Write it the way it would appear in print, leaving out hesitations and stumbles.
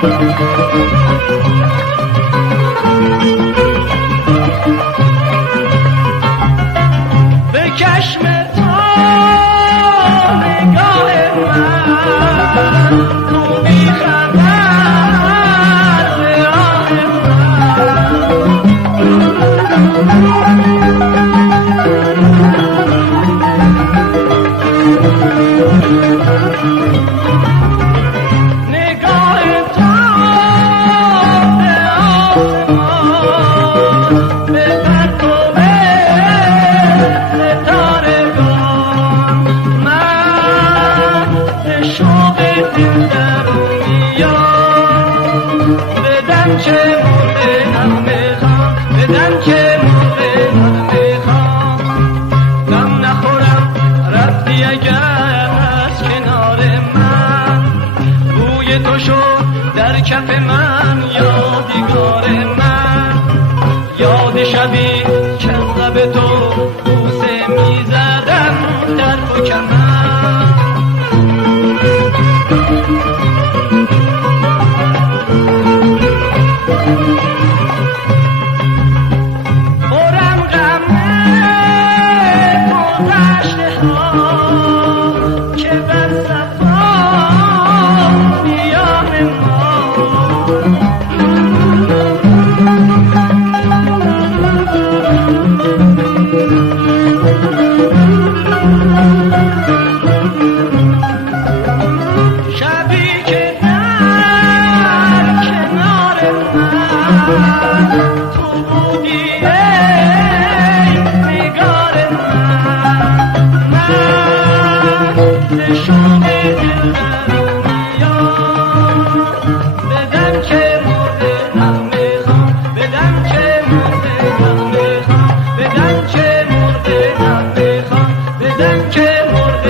به چشم تو نگاه من تو بی خبر به راه نگاه تو به آسمان به پرتو ستارگان من به شوق دل درونیان بدم که مرغ میخوام بدم که مرغ میخوام غم نخورم رفتی اگر از کنار من بوی تو شد در کف من یادگار من یاد شبی که لب تو بوسه میزدم در پوکم برم غم گذشته ها که بر صفا میان ما شبی که در کنار من تو بودی ای نگار من به شوق دل درونیان بدم که مرغ میخوام بدم که مرغ میخوام بدم که مرغ میخوام بدم که مرغ